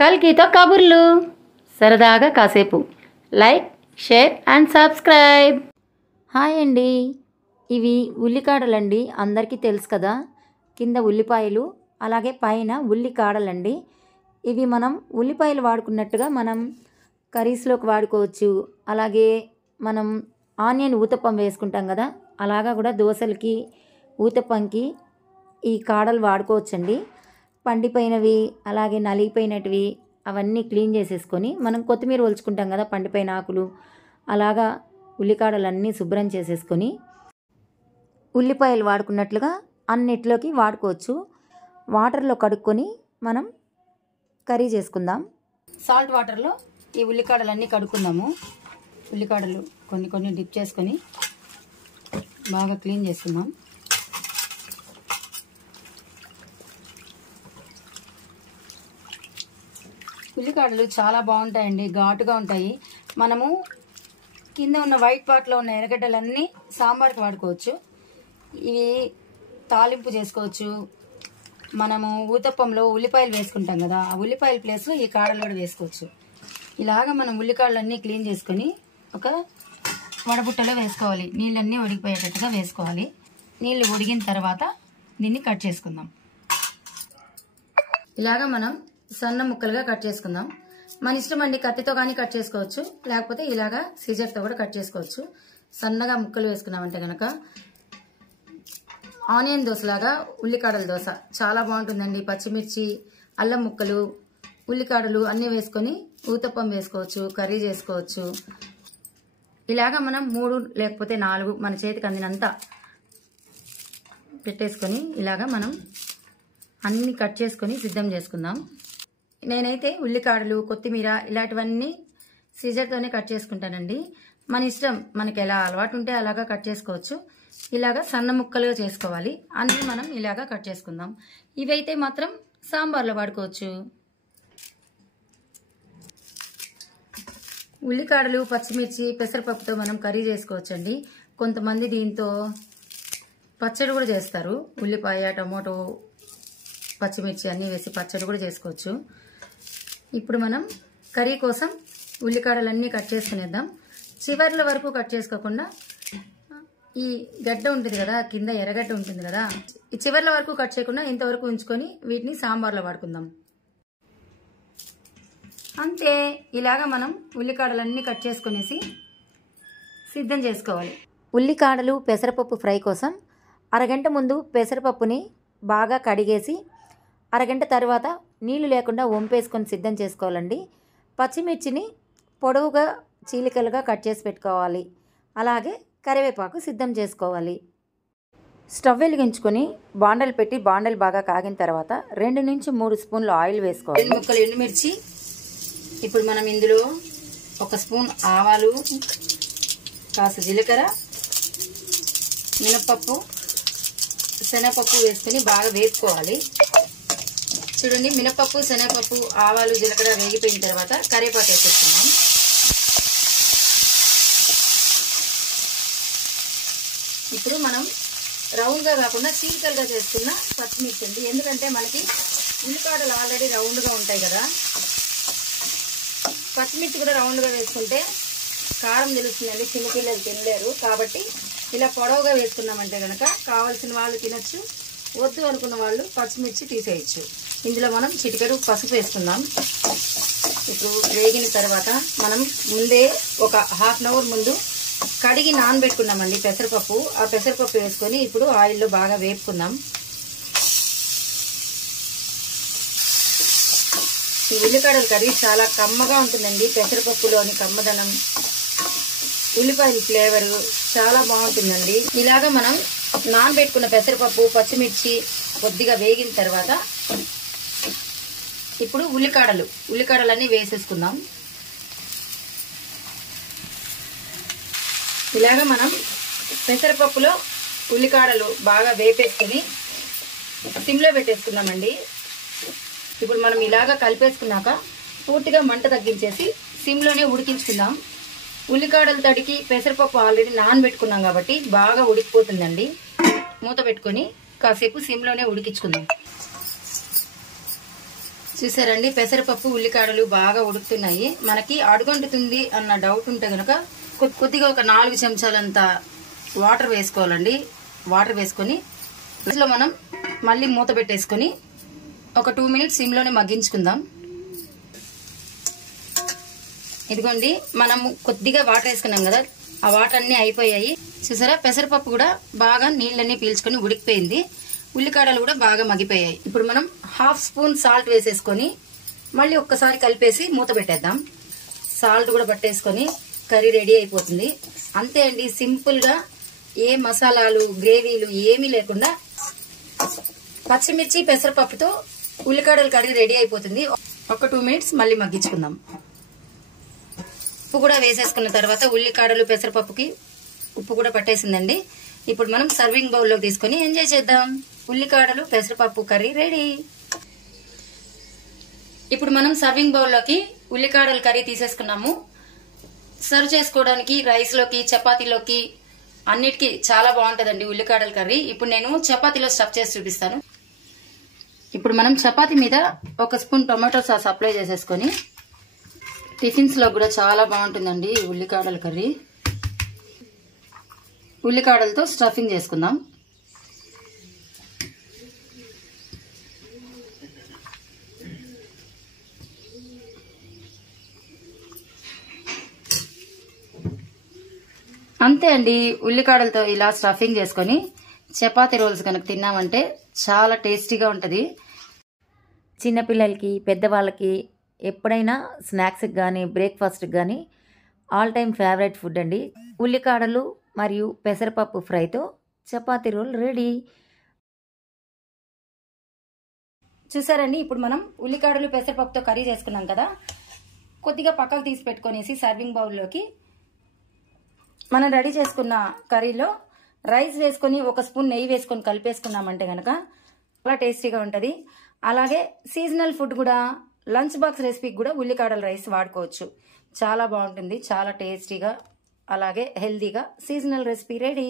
కల్కితో కబుర్లు సరదాగా కాసేపు. Like, share and subscribe. Hi అండి, ఇవి ఉల్లికాడలండి. అందరికీ తెలుసు కదా, కింద ఉల్లిపాయలు అలాగే పైన ఉల్లికాడలండి. ఇవి మనం ఉల్లిపాయలు వాడుకున్నట్టుగా మనం కర్రీస్లోకి వాడుకోవచ్చు. అలాగే మనం ఆనియన్ ఊతప్పం వేసుకుంటాం కదా, అలాగా కూడా దోశలకి ఊతప్పంకి ఈ కాడలు వాడుకోవచ్చండి. పండిపోయినవి అలాగే నలిగిపోయినటివి అవన్నీ క్లీన్ చేసేసుకొని మనం కొత్తిమీర ఒలుచుకుంటాం కదా, పండిపోయిన ఆకులు, అలాగా ఉల్లికాడలన్నీ శుభ్రం చేసేసుకొని ఉల్లిపాయలు వాడుకున్నట్లుగా అన్నిట్లోకి వాడుకోవచ్చు. వాటర్లో కడుక్కొని మనం కర్రీ చేసుకుందాం. సాల్ట్ వాటర్లో ఈ ఉల్లికాడలన్నీ కడుక్కుందాము. ఉల్లికాడలు కొన్ని కొన్ని డిప్ చేసుకొని బాగా క్లీన్ చేసుకుందాం. ఉల్లికాడలు చాలా బాగుంటాయండి, ఘాటుగా ఉంటాయి. మనము కింద ఉన్న వైట్ పార్ట్లో ఉన్న ఎర్రగడ్డలన్నీ సాంబార్కి వాడుకోవచ్చు. ఇవి తాలింపు చేసుకోవచ్చు. మనము ఊతప్పంలో ఉల్లిపాయలు వేసుకుంటాం కదా, ఆ ఉల్లిపాయల ప్లేస్లో ఈ కాడలు కూడా వేసుకోవచ్చు. ఇలాగ మనం ఉల్లికాడలన్నీ క్లీన్ చేసుకొని ఒక వడబుట్టలో వేసుకోవాలి. నీళ్ళన్నీ ఉడికిపోయేటట్టుగా వేసుకోవాలి. నీళ్ళు ఉడికిన తర్వాత దీన్ని కట్ చేసుకుందాం. ఇలాగ మనం సన్న ముక్కలుగా కట్ చేసుకుందాం. మన ఇష్టం అండి, కత్తితో కానీ కట్ చేసుకోవచ్చు, లేకపోతే ఇలాగా సీజర్తో కూడా కట్ చేసుకోవచ్చు. సన్నగా ముక్కలు వేసుకున్నామంటే కనుక ఆనియన్ దోశలాగా ఉల్లికాడల దోశ చాలా బాగుంటుందండి. పచ్చిమిర్చి, అల్లం ముక్కలు, ఉల్లికాడలు అన్నీ వేసుకొని ఊతప్పం వేసుకోవచ్చు, కర్రీ చేసుకోవచ్చు. ఇలాగా మనం 3 లేకపోతే 4 మన చేతికి అందినంత పెట్టేసుకొని ఇలాగా మనం అన్ని కట్ చేసుకొని సిద్ధం చేసుకుందాం. నేనైతే ఉల్లికాడలు, కొత్తిమీర ఇలాంటివన్నీ సీజర్తోనే కట్ చేసుకుంటానండి. మన ఇష్టం, మనకి ఎలా అలవాటు ఉంటే అలాగా కట్ చేసుకోవచ్చు. ఇలాగా సన్న ముక్కలుగా చేసుకోవాలి. అన్నీ మనం ఇలాగా కట్ చేసుకుందాం. ఇవైతే మాత్రం సాంబార్లో వాడుకోవచ్చు. ఉల్లికాడలు, పచ్చిమిర్చి, పెసరపప్పుతో మనం కర్రీ చేసుకోవచ్చండి. కొంతమంది దీంతో పచ్చడి కూడా చేస్తారు. ఉల్లిపాయ, టమోటో, పచ్చిమిర్చి అన్నీ వేసి పచ్చడి కూడా చేసుకోవచ్చు. ఇప్పుడు మనం కర్రీ కోసం ఉల్లికాడలన్నీ కట్ చేసుకునేద్దాం. చివర్ల వరకు కట్ చేసుకోకుండా ఈ గడ్డ ఉంటుంది కదా, కింద ఎర్రగడ్డ ఉంటుంది కదా, ఈ చివర్ల వరకు కట్ చేయకుండా ఇంతవరకు ఉంచుకొని వీటిని సాంబార్లో వాడుకుందాం. అంతే, ఇలాగా మనం ఉల్లికాడలన్నీ కట్ చేసుకునేసి సిద్ధం చేసుకోవాలి. ఉల్లికాడలు పెసరపప్పు ఫ్రై కోసం అరగంట ముందు పెసరపప్పుని బాగా కడిగేసి అరగంట తర్వాత నీళ్లు లేకుండా వంపేసుకొని సిద్ధం చేసుకోవాలండి. పచ్చిమిర్చిని పొడవుగా చీలికలుగా కట్ చేసి పెట్టుకోవాలి. అలాగే కరివేపాకు సిద్ధం చేసుకోవాలి. స్టవ్ వెలిగించుకొని బాండలు పెట్టి బాండలు బాగా కాగిన తర్వాత 2 నుంచి 3 స్పూన్లు ఆయిల్ వేసుకోవాలి. 2 ముక్కలు ఎండుమిర్చి. ఇప్పుడు మనం ఇందులో 1 స్పూన్ ఆవాలు, కాస్త జీలకర్ర, మినపప్పు, శనగపప్పు వేసుకొని బాగా వేపుకోవాలి. చూడండి, మినపప్పు, శనగపప్పు, ఆవాలు, జీలకర్ర వేగిపోయిన తర్వాత కరివేపాకు వేసేస్తున్నాం. ఇప్పుడు మనం రౌండ్గా కాకుండా చీలికలుగా చేసుకున్న పచ్చిమిర్చి అండి. ఎందుకంటే మనకి ఉల్లిపాయలు ఆల్రెడీ రౌండ్గా ఉంటాయి కదా, పచ్చిమిర్చి కూడా రౌండ్గా వేసుకుంటే కారం తెలుస్తుందండి, చిన్నపిల్లలు తినలేరు. కాబట్టి ఇలా పొడవుగా వేసుకున్నామంటే కనుక కావాల్సిన వాళ్ళు తినొచ్చు, వద్దు అనుకున్న వాళ్ళు పచ్చిమిర్చి తీసేయచ్చు. ఇందులో మనం చిటికెడు పసుపు వేసుకుందాం. ఇప్పుడు వేగిన తర్వాత మనం ముందే ఒక ½ అవర్ ముందు కడిగి నానబెట్టుకున్నామండి పెసరపప్పు. ఆ పెసరపప్పు వేసుకొని ఇప్పుడు ఆయిల్లో బాగా వేపుకుందాం. ఈ ఉల్లికాడల కర్రీ చాలా కమ్మగా ఉంటుందండి. పెసరపప్పులోని కమ్మదనం, ఉల్లిపాయల ఫ్లేవరు చాలా బాగుంటుందండి. ఇలాగా మనం నానబెట్టుకున్న పెసరపప్పు, పచ్చిమిర్చి కొద్దిగా వేగిన తర్వాత ఇప్పుడు ఉల్లికాడలన్నీ వేసేసుకుందాం. ఇలాగ మనం పెసరపప్పులో ఉల్లికాడలు బాగా వేపేసుకుని సిమ్లో పెట్టేసుకుందామండి. ఇప్పుడు మనం ఇలాగ కలిపేసుకున్నాక పూర్తిగా మంట తగ్గించేసి సిమ్లోనే ఉడికించుకుందాం. ఉల్లికాడల తడికి పెసరపప్పు ఆల్రెడీ నానబెట్టుకున్నాం కాబట్టి బాగా ఉడికిపోతుందండి. మూత పెట్టుకొని కాసేపు సిమ్లోనే ఉడికించుకుందాం. చూసారండి, పెసరపప్పు ఉల్లికాడలు బాగా ఉడుకుతున్నాయి. మనకి అడుగంటుతుంది అన్న డౌట్ ఉంటే గనక కొద్దిగా ఒక 4 చెంచాలంత వాటర్ వేసుకోవాలండి. వాటర్ వేసుకొని ఇందులో మనం మళ్ళీ మూత పెట్టేసుకొని ఒక 2 మినిట్స్ సిమ్లోనే మగ్గించుకుందాం. ఇదిగోండి, మనము కొద్దిగా వాటర్ వేసుకున్నాం కదా, ఆ వాటర్ అన్ని అయిపోయాయి. చూసారా, పెసరపప్పు కూడా బాగా నీళ్ళన్నీ పీల్చుకొని ఉడికిపోయింది. ఉల్లికాడలు కూడా బాగా మగ్గిపోయాయి. ఇప్పుడు మనం 1/2 స్పూన్ సాల్ట్ వేసేసుకొని మళ్ళీ ఒక్కసారి కలిపేసి మూత పెట్టేద్దాం. సాల్ట్ కూడా పట్టేసుకొని కర్రీ రెడీ అయిపోతుంది. అంతే అండి, సింపుల్ గా ఏ మసాలాలు గ్రేవీలు ఏమీ లేకుండా పచ్చిమిర్చి పెసరపప్పుతో ఉల్లికాడల కర్రీ రెడీ అయిపోతుంది. ఒక 2 మినిట్స్ మళ్ళీ మగ్గించుకుందాం. ఉప్పు కూడా వేసేసుకున్న తర్వాత ఉల్లికాడలు పెసరపప్పుకి ఉప్పు కూడా పట్టేసిందండి. ఇప్పుడు మనం సర్వింగ్ బౌల్లోకి తీసుకొని ఎంజాయ్ చేద్దాం. ఉల్లికాడలు పెసరపప్పు కర్రీ రెడీ. ఇప్పుడు మనం సర్వింగ్ బౌల్లోకి ఉల్లికాడల కర్రీ తీసేసుకున్నాము. సర్వ్ చేసుకోవడానికి రైస్ లోకి చపాతీలోకి అన్నిటికీ చాలా బాగుంటుందండి ఉల్లికాడల కర్రీ. ఇప్పుడు నేను చపాతీలో స్టఫ్ చేసి చూపిస్తాను. ఇప్పుడు మనం చపాతీ మీద 1 స్పూన్ టొమాటో సాస్ అప్లై చేసేసుకొని టిఫిన్స్ లో కూడా చాలా బాగుంటుందండి ఉల్లికాడల కర్రీ. ఉల్లికాడలతో స్టఫింగ్ చేసుకుందాం. అంతే అండి, ఉల్లికాడలతో ఇలా స్టఫింగ్ చేసుకొని చపాతీ రోల్స్ కనుక తిన్నామంటే చాలా టేస్టీగా ఉంటుంది. చిన్నపిల్లలకి పెద్దవాళ్ళకి ఎప్పుడైనా స్నాక్స్కి కానీ బ్రేక్ఫాస్ట్కి కానీ ఆల్ టైమ్ ఫేవరెట్ ఫుడ్ అండి. ఉల్లికాడలు మరియు పెసరపప్పు ఫ్రైతో చపాతీ రోల్ రెడీ. చూసారండి, ఇప్పుడు మనం ఉల్లికాడలు పెసరపప్పుతో కర్రీ చేసుకున్నాం కదా, కొద్దిగా పక్కకు తీసి పెట్టుకునేసి సర్వింగ్ బౌల్లోకి మనం రెడీ చేసుకున్న కర్రీలో రైస్ వేసుకొని 1 స్పూన్ నెయ్యి వేసుకొని కలిపేసుకున్నామంటే కనుక చాలా టేస్టీగా ఉంటుంది. అలాగే సీజనల్ ఫుడ్ కూడా లంచ్ బాక్స్ రెసిపీకి కూడా ఉల్లికాడల రైస్ వాడుకోవచ్చు. చాలా బాగుంటుంది, చాలా టేస్టీగా అలాగే హెల్తీగా సీజనల్ రెసిపీ రెడీ.